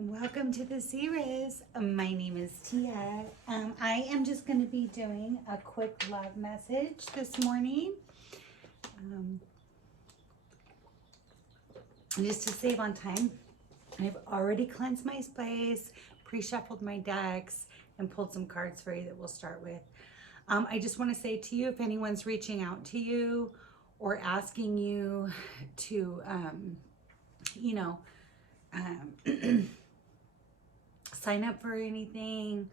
Welcome to the series. My name is Tia. I am just going to be doing a quick love message this morning. Just to save on time, I've already cleansed my space, pre-shuffled my decks, and pulled some cards for you that we'll start with. I just want to say to you, if anyone's reaching out to you or asking you to, sign up for anything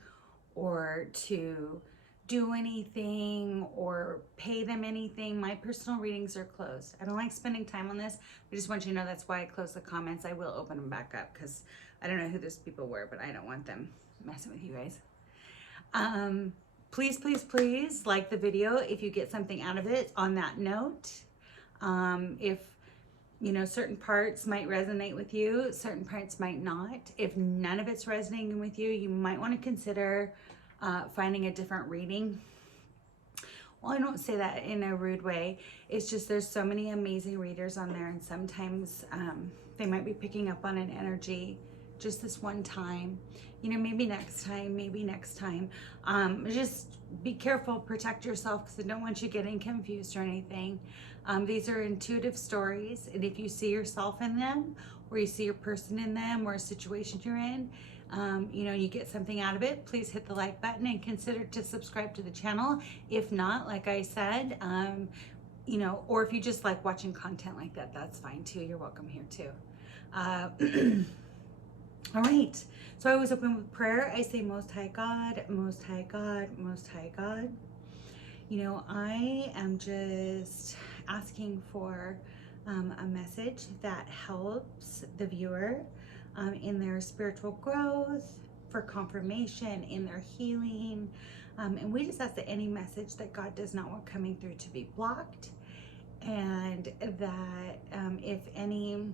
or to do anything or pay them anything, my personal readings are closed. I don't like spending time on this. I just want you to know that's why I close the comments. I will open them back up because I don't know who those people were, but I don't want them messing with you guys. Please like the video if you get something out of it. On that note, if certain parts might resonate with you, certain parts might not. If none of it's resonating with you, you might want to consider finding a different reading. Well, I don't say that in a rude way. It's just there's so many amazing readers on there, and sometimes they might be picking up on an energy just this one time. Maybe next time. Just be careful, protect yourself, because I don't want you getting confused or anything. These are intuitive stories, and if you see yourself in them, or you see your person in them, or a situation you're in, you get something out of it, please hit the like button and consider to subscribe to the channel. If not, like I said, or if you just like watching content like that, that's fine too. You're welcome here too. All right, so I always open with prayer. I say, Most High God, Most High God, Most High God. I am just asking for a message that helps the viewer in their spiritual growth, for confirmation, in their healing. And we just ask that any message that God does not want coming through to be blocked, and that if any,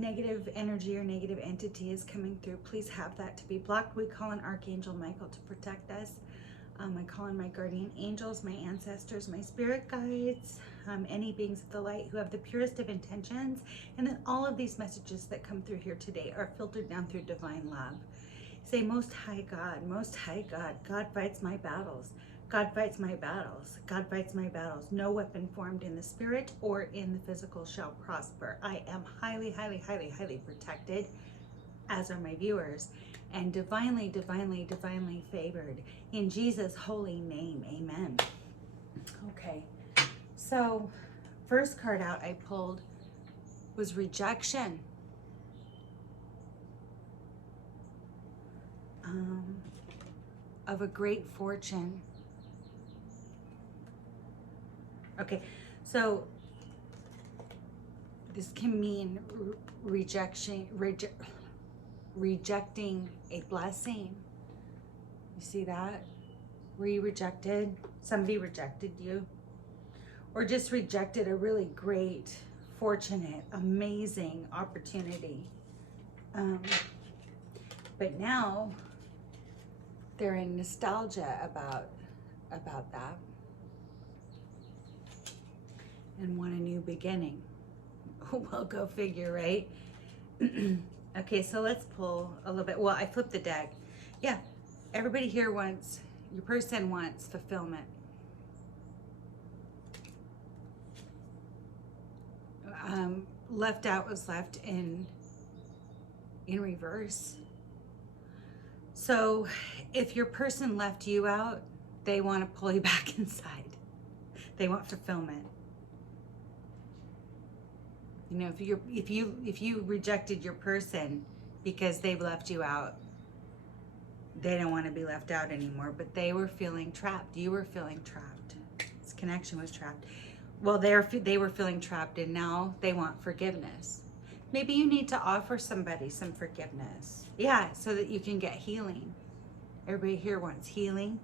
negative energy or negative entity is coming through, please have that to be blocked. We call on Archangel Michael to protect us. I call on my guardian angels, my ancestors, my spirit guides, any beings of the light who have the purest of intentions. And then all of these messages that come through here today are filtered down through divine love. Say, Most High God, Most High God, God fights my battles. God fights my battles. God fights my battles. No weapon formed in the spirit or in the physical shall prosper. I am highly, highly, highly, highly protected, as are my viewers, and divinely, divinely, divinely favored. In Jesus' holy name, amen. Okay, so first card out I pulled was rejection. Of a great fortune. Okay, so this can mean rejecting a blessing. You see that? Were you rejected? Somebody rejected you? Or just rejected a really great, fortunate, amazing opportunity. But now they're in nostalgia about that and want a new beginning. Well, go figure, right? Okay, so let's pull a little bit. Well, I flipped the deck. Yeah, everybody here wants, your person wants fulfillment. Left out was left in reverse. So if your person left you out, they want to pull you back inside. They want fulfillment. If you rejected your person because they've left you out, they don't want to be left out anymore, but they were feeling trapped. You were feeling trapped. This connection was trapped. Well, they were feeling trapped, and now they want forgiveness. Maybe you need to offer somebody some forgiveness. Yeah, so that you can get healing. Everybody here wants healing.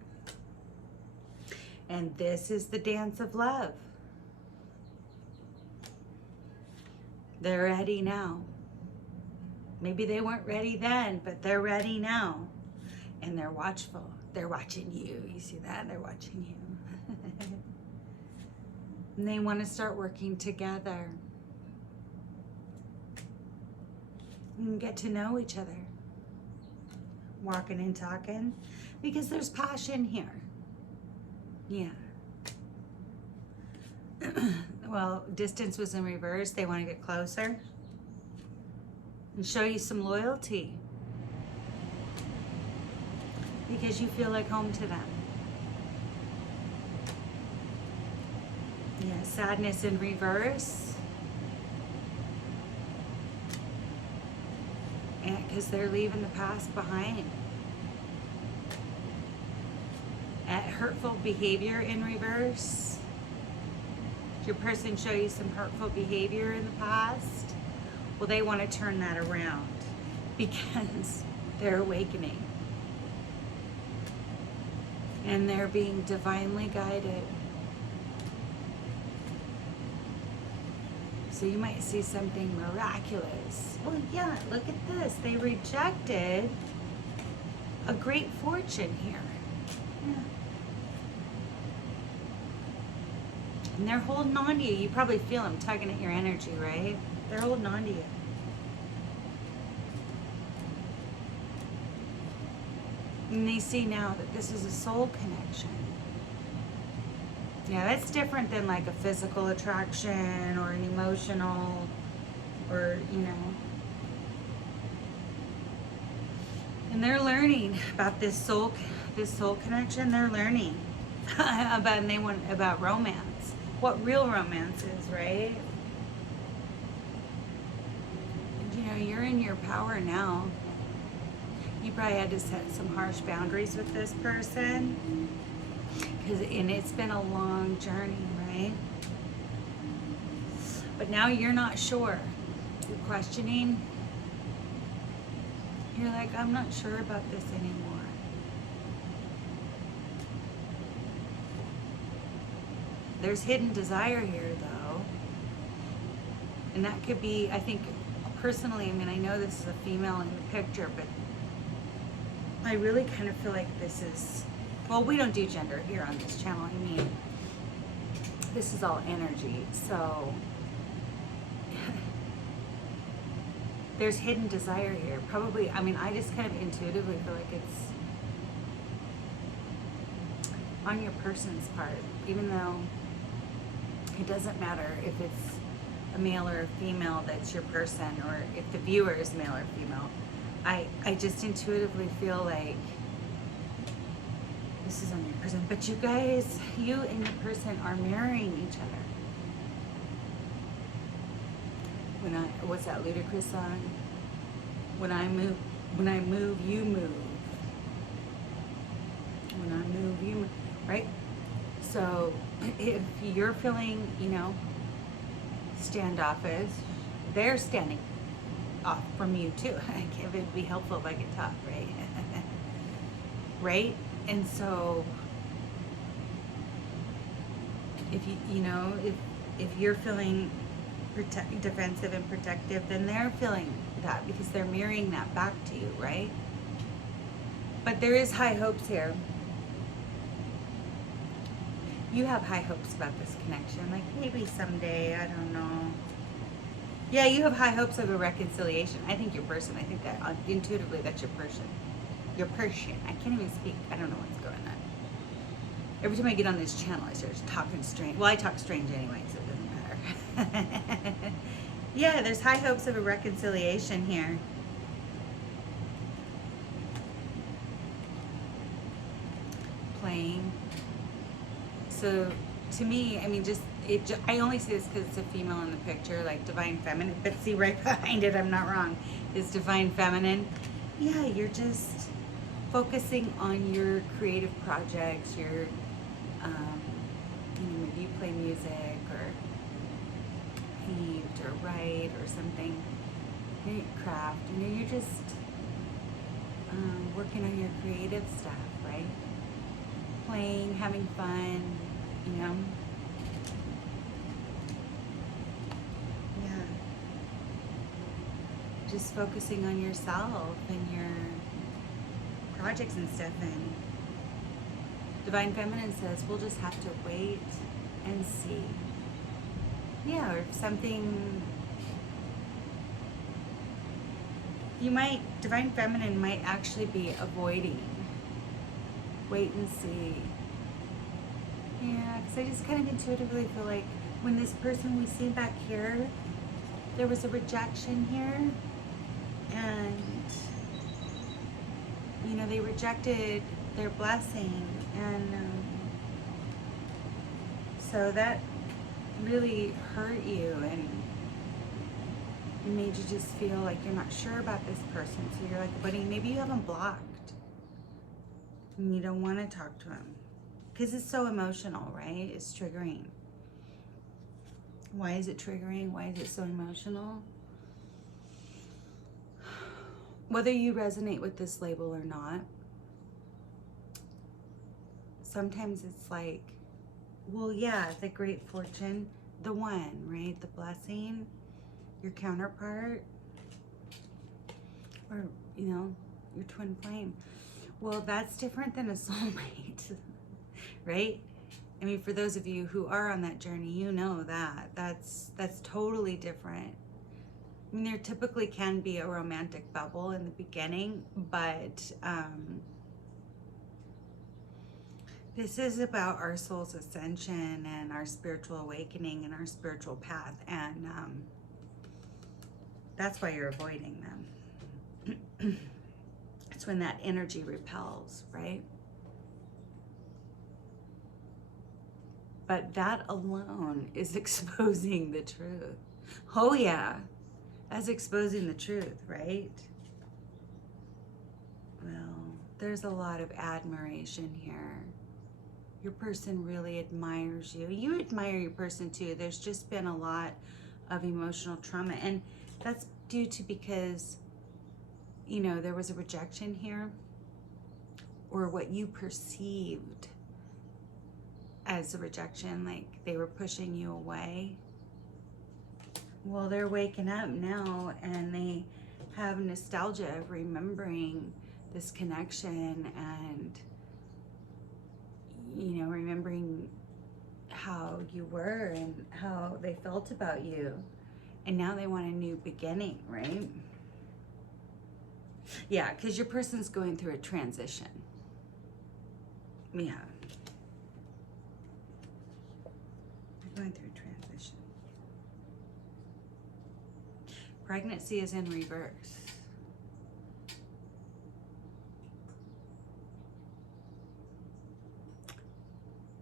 And this is the dance of love. They're ready now. Maybe they weren't ready then, but they're ready now. And they're watchful. They're watching you. You see that? They're watching you. And they want to start working together. and get to know each other. Walking and talking. Because there's passion here. Yeah. Well, distance was in reverse. They want to get closer and show you some loyalty because you feel like home to them. Yeah, sadness in reverse. And because they're leaving the past behind. At hurtful behavior in reverse. Did your person show you some hurtful behavior in the past? Well, they want to turn that around because they're awakening. And they're being divinely guided. So you might see something miraculous. Well, yeah, look at this. They rejected a great fortune here. Yeah. And they're holding on to you. You probably feel them tugging at your energy, right? They're holding on to you. And they see now that this is a soul connection. Yeah, that's different than like a physical attraction or an emotional or, you know. And they're learning about this soul connection. They're learning about romance. What real romance is, right? And, you know, you're in your power now. You probably had to set some harsh boundaries with this person. And it's been a long journey, right? But now you're not sure. You're questioning. You're like, I'm not sure about this anymore. There's hidden desire here, though. And that could be, I think, personally, I mean, I know this is a female in the picture, but I really kind of feel like this is, well, we don't do gender here on this channel. I mean, this is all energy. So there's hidden desire here. Probably, I mean, I just kind of intuitively feel like it's on your person's part, even though it doesn't matter if it's a male or a female that's your person, or if the viewer is male or female. I just intuitively feel like this is on your person. But you guys, you and your person are mirroring each other. What's that Ludacris song? When I move, you move. When I move, you move, right? So if you're feeling, you know, standoffish, they're standing off from you too. It would be helpful if I could talk, right? Right? And so if you know, if you're feeling defensive and protective, then they're feeling that because they're mirroring that back to you, right? But there is high hopes here. You have high hopes about this connection, like maybe someday, I don't know. Yeah, you have high hopes of a reconciliation. I think your person, I think that intuitively that's your person. Your person. I can't even speak. I don't know what's going on. Every time I get on this channel, I start talking strange. Well, I talk strange anyway, so it doesn't matter. Yeah, there's high hopes of a reconciliation here. Playing. So, to me, I mean, I only say this because it's a female in the picture, like divine feminine. But see, right behind it, I'm not wrong, is divine feminine. Yeah, you're just focusing on your creative projects, your, you know, maybe you play music or paint or write or something, craft. You know, you're just working on your creative stuff, right? Playing, having fun, you know. Yeah. Just focusing on yourself and your projects and stuff. And Divine Feminine says we'll just have to wait and see. Yeah, or if something Divine Feminine might actually be avoiding. Wait and see. Yeah, because I just kind of intuitively feel like when this person we see back here, there was a rejection here, and you know, they rejected their blessing, and so that really hurt you and made you just feel like you're not sure about this person. So you're like, buddy, maybe you have them blocked and you don't want to talk to him because it's so emotional, right? It's triggering. Why is it triggering? Why is it so emotional? Whether you resonate with this label or not, sometimes it's like, well, yeah, the great fortune, the one, right? The blessing, your counterpart, or, you know, your twin flame. Well, that's different than a soulmate, right? I mean, for those of you who are on that journey, you know that. That's totally different. I mean, there typically can be a romantic bubble in the beginning, but this is about our soul's ascension and our spiritual awakening and our spiritual path, and that's why you're avoiding them. It's when that energy repels, right? But that alone is exposing the truth. Oh yeah, that's exposing the truth, right? Well, there's a lot of admiration here. Your person really admires you. You admire your person too. There's just been a lot of emotional trauma, and that's due to because, you know, there was a rejection here, or what you perceived as a rejection, like they were pushing you away. Well, they're waking up now and they have nostalgia of remembering this connection and, you know, remembering how you were and how they felt about you. And now they want a new beginning, right? Yeah, because your person's going through a transition. Yeah. They're going through a transition. Pregnancy is in reverse.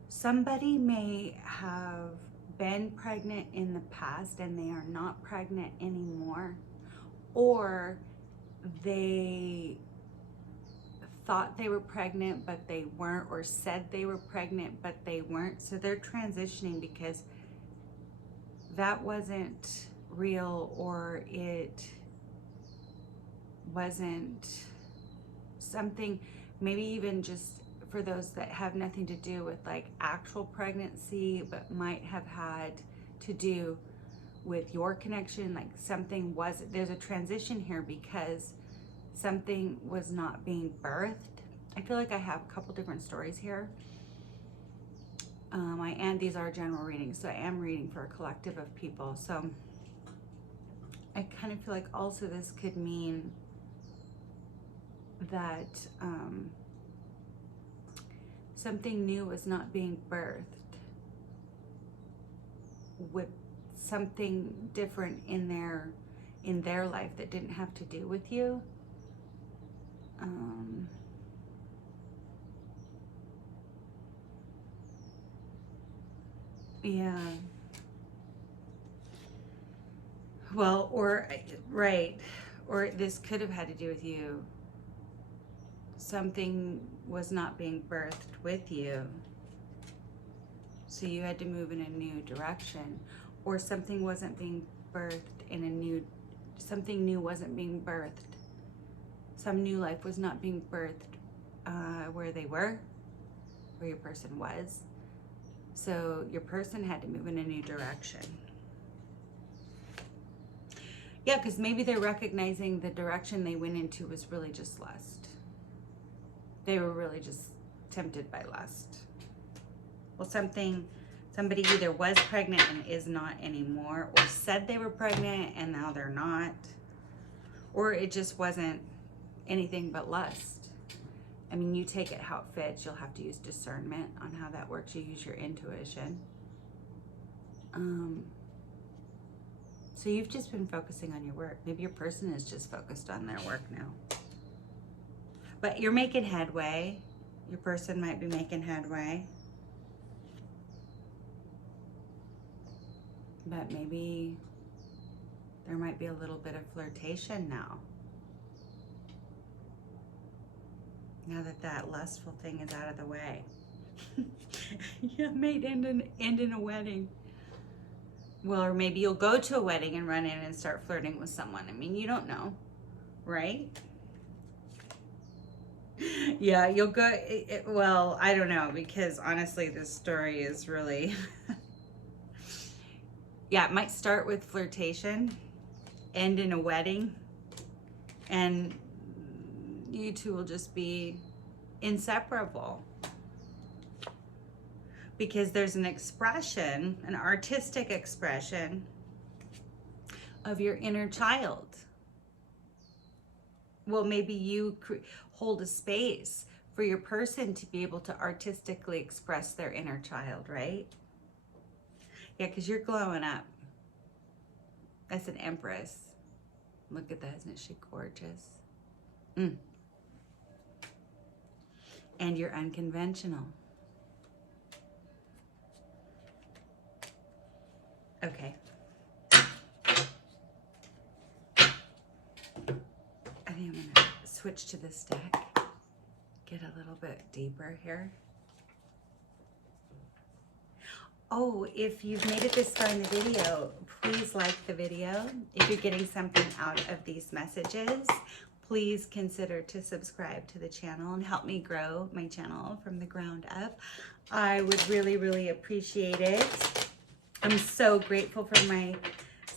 Somebody may have been pregnant in the past and they are not pregnant anymore, or they thought they were pregnant but they weren't, or said they were pregnant but they weren't. So they're transitioning because that wasn't real, or it wasn't something, maybe even just for those that have nothing to do with like actual pregnancy, but might have had to do with your connection, like something was, there's a transition here because something was not being birthed. I feel like I have a couple different stories here. And these are general readings, so I am reading for a collective of people. So I kind of feel like also this could mean that something new was not being birthed, with something different in their life that didn't have to do with you. Yeah. Well, or, right, or this could have had to do with you. Something was not being birthed with you, so you had to move in a new direction, or something wasn't being birthed in a new, something new wasn't being birthed. Some new life was not being birthed where they were, where your person was. So your person had to move in a new direction. Yeah, because maybe they're recognizing the direction they went into was really just lust. They were really just tempted by lust. Well, somebody either was pregnant and is not anymore, or said they were pregnant and now they're not. or it just wasn't anything but lust. I mean, you take it how it fits. You'll have to use discernment on how that works. You use your intuition. So you've just been focusing on your work. Maybe your person is just focused on their work now. But you're making headway. Your person might be making headway. But maybe there might be a little bit of flirtation now. Now that that lustful thing is out of the way. Yeah, might end in a wedding. Well, or maybe you'll go to a wedding and run in and start flirting with someone. I mean, you don't know, right? Yeah, you'll go, well, I don't know, because honestly, this story is really, yeah, it might start with flirtation, end in a wedding, and you two will just be inseparable. Because there's an expression, an artistic expression of your inner child. Well, maybe you hold a space for your person to be able to artistically express their inner child, right? Yeah, because you're glowing up. That's an empress. Look at that, isn't she gorgeous? And you're unconventional. Okay. I think I'm gonna switch to this deck. Get a little bit deeper here. Oh, if you've made it this far in the video, please like the video. If you're getting something out of these messages, please consider to subscribe to the channel and help me grow my channel from the ground up. I would really, really appreciate it. I'm so grateful for my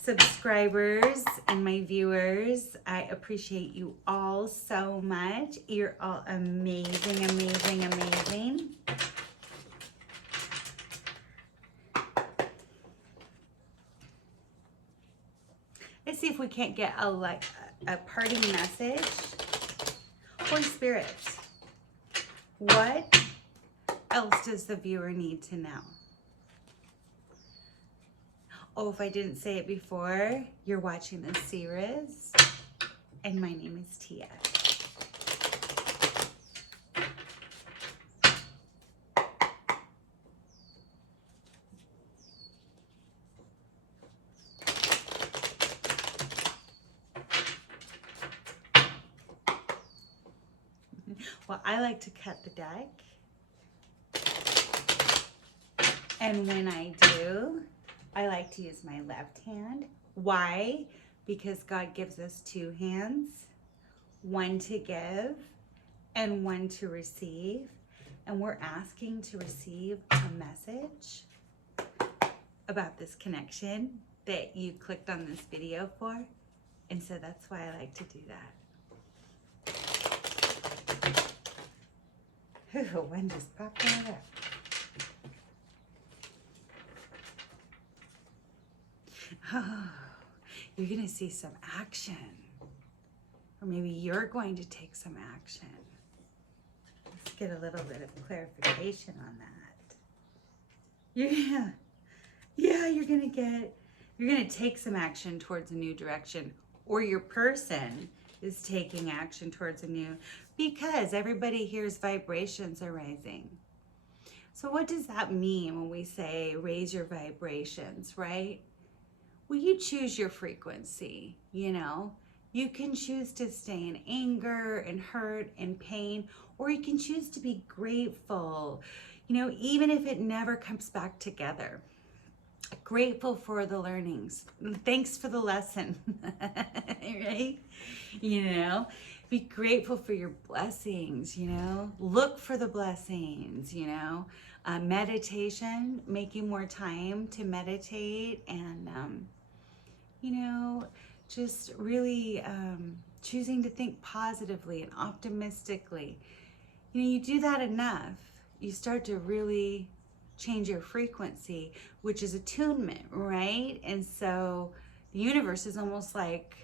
subscribers and my viewers. I appreciate you all so much. You're all amazing, amazing, amazing. Let's see if we can't get a parting message. Holy Spirit, what else does the viewer need to know? Oh, if I didn't say it before, you're watching the series, and my name is Tia. Well, I like to cut the deck, and when I do, I like to use my left hand. Why? Because God gives us two hands, one to give and one to receive. And we're asking to receive a message about this connection that you clicked on this video for. And so that's why I like to do that. Ooh, one just popped right up. Oh, you're going to see some action. Or maybe you're going to take some action. Let's get a little bit of clarification on that. Yeah, you're going to take some action towards a new direction, or your person is taking action towards a new, because everybody here's vibrations are rising. So what does that mean when we say raise your vibrations, right? Well, you choose your frequency, you know. You can choose to stay in anger and hurt and pain, or you can choose to be grateful, you know, even if it never comes back together. Grateful for the learnings. Thanks for the lesson, right? You know, be grateful for your blessings, you know. Look for the blessings, you know. Meditation, making more time to meditate, and you know, just really choosing to think positively and optimistically. You know, you do that enough, you start to really change your frequency, which is attunement, right? And so the universe is almost like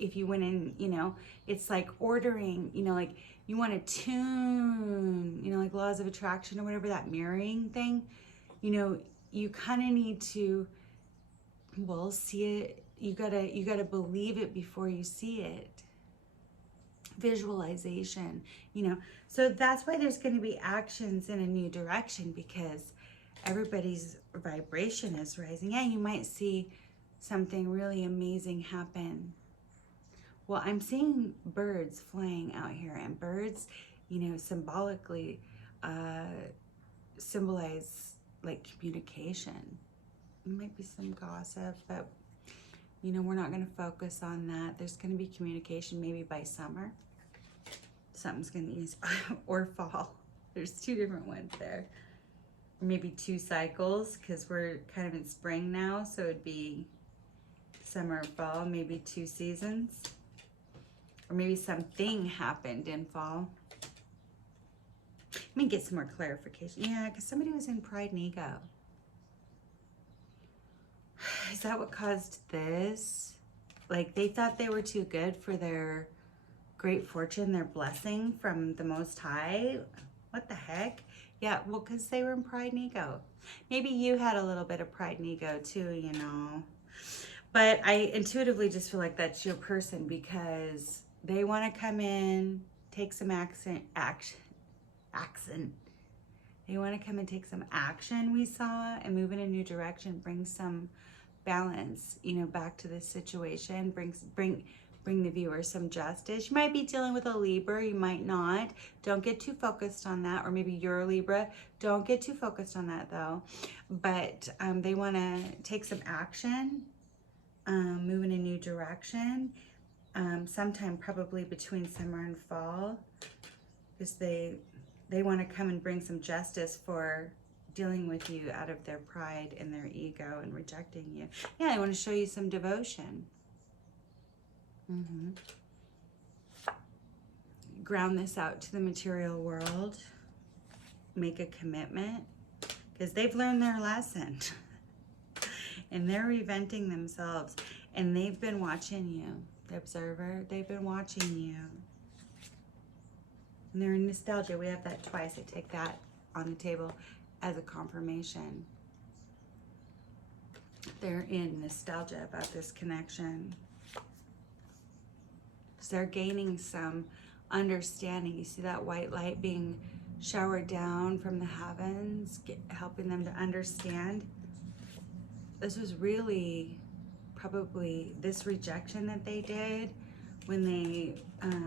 if you went in, you know, it's like ordering, you know, like you want to tune, you know, like laws of attraction or whatever, that mirroring thing, you know, you kind of need to, well, see it. You gotta believe it before you see it. Visualization, you know. So that's why there's going to be actions in a new direction, because everybody's vibration is rising. Yeah, you might see something really amazing happen. Well, I'm seeing birds flying out here, and birds, you know, symbolically symbolize like communication. There might be some gossip, but you know, we're not going to focus on that. There's going to be communication maybe by summer. Something's going to use, or fall. There's two different ones there. Maybe 2 cycles, because we're kind of in spring now, so it'd be summer, fall, maybe 2 seasons. Or maybe something happened in fall. Let me get some more clarification. Yeah, because somebody was in pride and ego. Is that what caused this? Like they thought they were too good for their great fortune, their blessing from the Most High. What the heck? Yeah, well, because they were in pride and ego. Maybe you had a little bit of pride and ego too, you know. But I intuitively just feel like that's your person, because they want to come in, take some action. They want to come and take some action, we saw, and move in a new direction, bring some balance, you know, back to this situation, bring the viewer some justice. You might be dealing with a Libra, you might not. Don't get too focused on that. Or maybe you're a Libra. Don't get too focused on that though. But they want to take some action, move in a new direction, sometime probably between summer and fall, because they want to come and bring some justice for dealing with you out of their pride and their ego and rejecting you. Yeah, I want to show you some devotion. Ground this out to the material world. Make a commitment, because they've learned their lesson. And they're reventing themselves. And they've been watching you. The observer, they've been watching you. And they're in nostalgia. We have that twice. I take that on the table as a confirmation. They're in nostalgia about this connection. So they're gaining some understanding. You see that white light being showered down from the heavens, helping them to understand. This was really probably this rejection that they did when they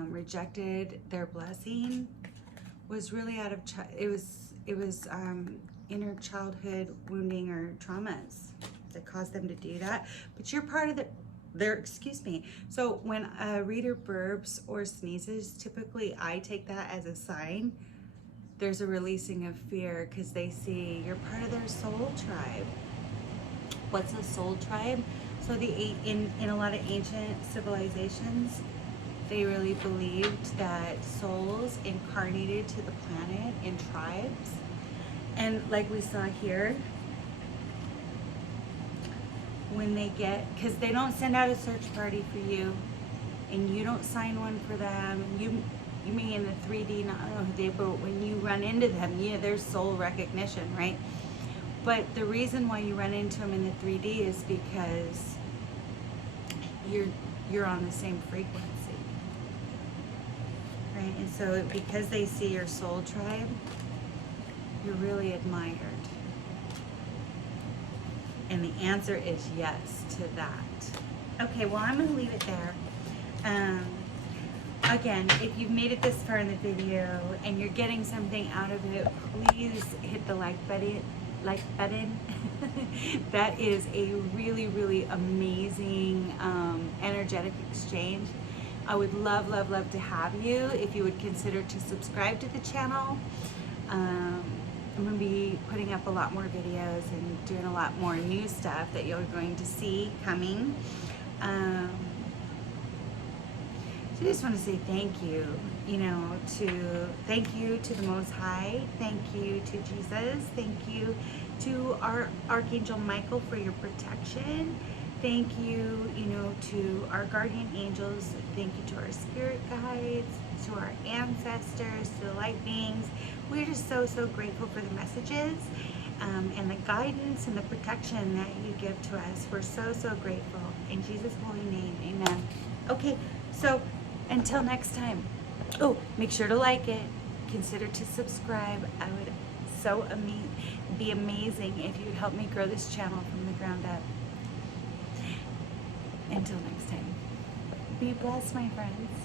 rejected their blessing was really out of it was inner childhood wounding or traumas that caused them to do that. But you're part of excuse me. So when a reader burps or sneezes, typically I take that as a sign there's a releasing of fear, because they see you're part of their soul tribe. What's a soul tribe? So in a lot of ancient civilizations, they really believed that souls incarnated to the planet in tribes. And like we saw here, when they because they don't send out a search party for you, and you don't sign one for them. You may in the 3D not know who they, but when you run into them, yeah, there's soul recognition, right? But the reason why you run into them in the 3D is because you're on the same frequency, right? And so because they see your soul tribe, you're really admired. And the answer is yes to that. Okay, well, I'm going to leave it there. Again, if you've made it this far in the video and you're getting something out of it, please hit the like button. That is a really, really amazing energetic exchange. I would love, love, love to have you if you would consider to subscribe to the channel. I'm going to be putting up a lot more videos and doing a lot more new stuff that you're going to see coming. So I just want to say thank you, thank you to the Most High, thank you to Jesus, thank you to our Archangel Michael for your protection, Thank you, to our guardian angels. Thank you to our spirit guides, to our ancestors, to the light beings. We're just so, so grateful for the messages and the guidance and the protection that you give to us. We're so, so grateful. In Jesus' holy name, amen. Okay, so until next time. Oh, make sure to like it. Consider to subscribe. I would so be amazing if you'd help me grow this channel from the ground up. Until next time, be blessed, my friends.